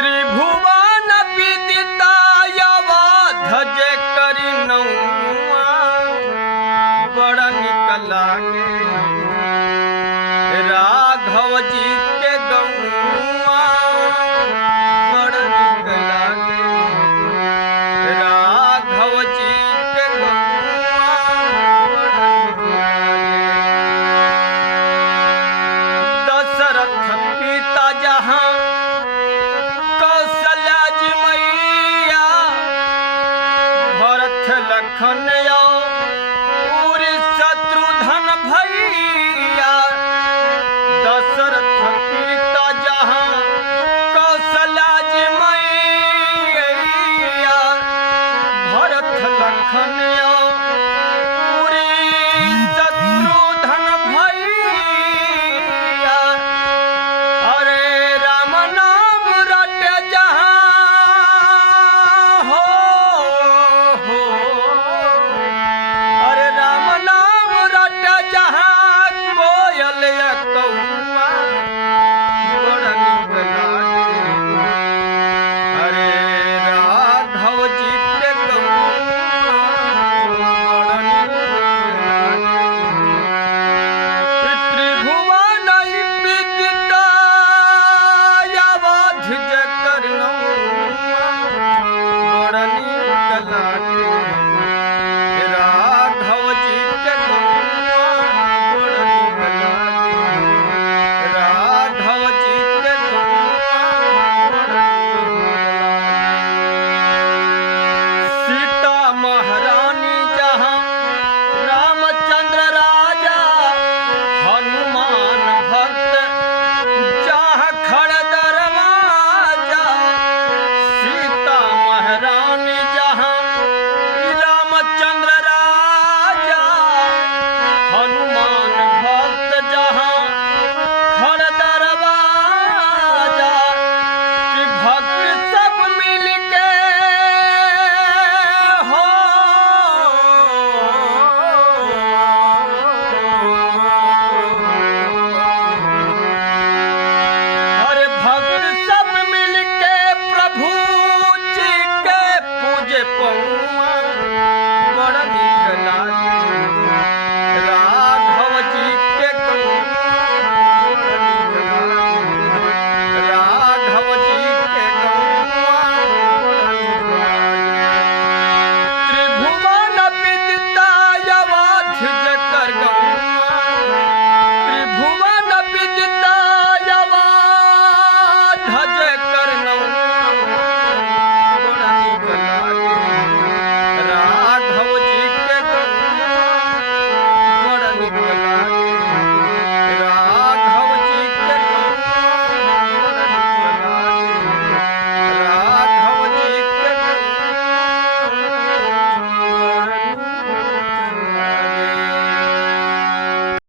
त्रिभुवन विदितायवा धज करी नौआ बड़ा निक लागे राघव जी के गौआ बड़ा निक लागे राघव जी के गौआ बड़ा निक लागे। दशरथ पिता जहाँ कौशल्या जी मैया भरत लखन पूरी शत्रुधन भैया। दशरथ पिता जहाँ कौशल्या जी मैया भरत लखन पूरी शत्रुधन भैया। अरे राम नाम रटे जहाँ हो अरे राम नाम रटे जहाँ कोयल कौआ बड़ा निक लागे। अरे राघव जी के गौआ बड़ा निक लागे। त्रिभुवन विदितायवा धज करी नौआ बड़ा निक लागे राघव जी के गौआ बड़ा निक लागे राघव जी के गौआ बड़ा निक लागे। सीता महारानी जहाँ रामचंद्र राजा हनुमान भक्त जहाँ खड़ दरवाजा। सीता महारानी जहाँ रामचंद्र राजा हनुमान भक्त जहाँ खड़ दरवाजा। कि भक्त सब मिल के हो अरे भक्त सब मिल के प्रभु जी के पूजे पौआ बड़ा निक लागे राघव जी के गौआ बड़ा निक लागे राघव जी के गौआ बड़ा निक लागे। त्रिभुवन विदितायवा धज कर गौआ त्रिभुवन विदितायवा धज कर